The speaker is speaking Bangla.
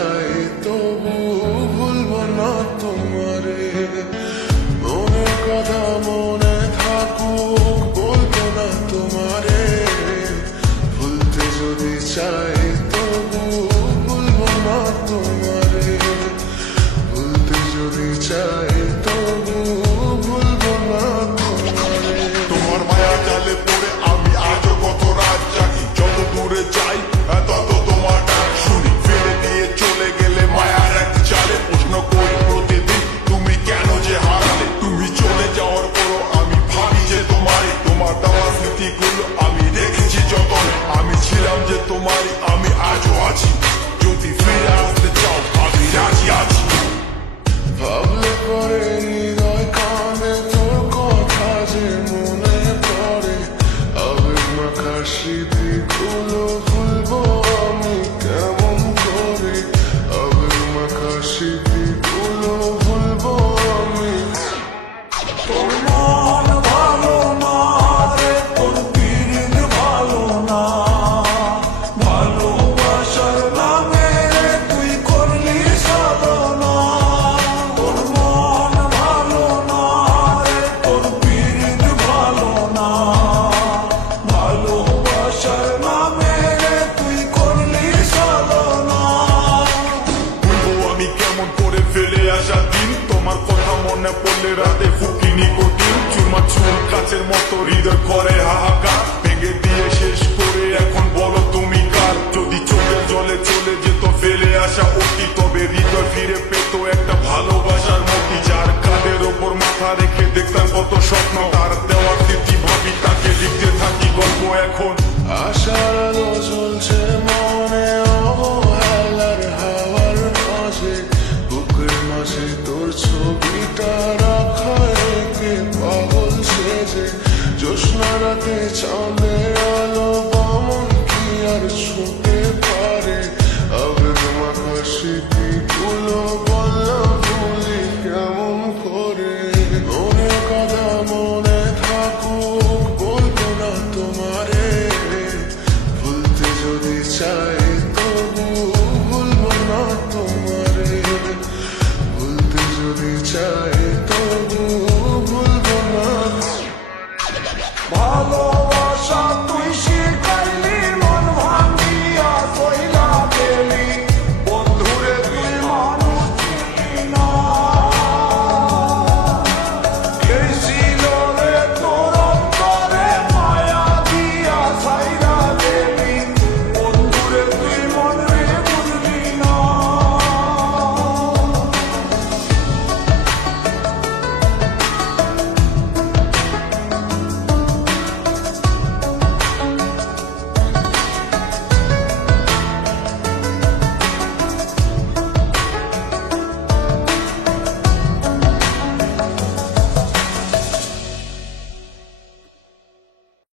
চাই তবু ভুলবো না তোমারে। মনের কথা মনে থাকুক বলবো না তোমারে। ভুলতে যদি চাই তবু ভুলবো না তোমারে। ভুলতে যদি চাই তবু ভুলবো না তোমারে। তোমার মায়া জালে পড়ে আমি আজও কত রাত জাগি, যত দূরে যাই তত তোমার ডাক শুনি। ফেলে দিয়ে চলে গেলে মায়ার এক জালে প্রশ্ন করি প্রতিদিন তুমি কেন যে হারালে। তুমি চলে যাওয়ার পরও আমি ভাবি যে তোমারই, তোমার দেওয়া স্মৃতিগুলো আমি রেখেছি যতনে। আমি ছিলাম যে তোমারই, আমি আজও আছি, যদি ফিরে আসতে চাও আমি রাজি আছি। ভাবলে পরে হৃদয় কাঁদে তোর কথা যে মনে পড়ে। আবেগ মাখা স্মৃতিগুলো ভুলবো আমি কেমন করে। আবেগ মাখা স্মৃতিগুলো ভুলবো আমি। তোর মন ভালো না রে, তোর পিরিত ভালো না। ভালোবাসার নামে তুই করলি সাধনা। তোর মন ভালো না রে, তোর পিরিত ভালো না। ভালোবাসার নামে তুই করলি সাধনা। বলবো আমি কেমন করে ফেলে আসা দিন, তোমার কথা মনে পড়লে রাতে ফুকিনি কঠিন। চুরমা চুর কাচের মতো হৃদয় করে হাহাকার, ভেঙে দিয়ে শেষ করে এখন বলো তুমি কার। যদি চোখের জলে চলে যেত ফেলে আসা অতি, তবে হৃদয় ফিরে পেত একটা ভালোবাসার মতি। যার কাঁধের ওপর মাথা রেখে দেখতাম কত স্বপ্ন, তার দেওয়ার স্মৃতি ভাবি তাকে লিখতে থাকি গল্প এখন। আশার আলো জ্বলছে মনে অবহেলার হাওয়ার মাঝে। বুকের মাঝে তোর ছবিটা রাখা একে পাগল সেজে। জ্যোৎস্না রাতে চাঁদের আলো বামন কি আর ছুঁতে পারে। আবেগ মাখা স্মৃতিগুলো বললাম ভুলি কেমন করে। মনের কথা মনে থাকুক বলবো না তোমারে। ভুলতে যদি চাই তবু ভুলবো না তোমারে। ভুলতে যদি চাই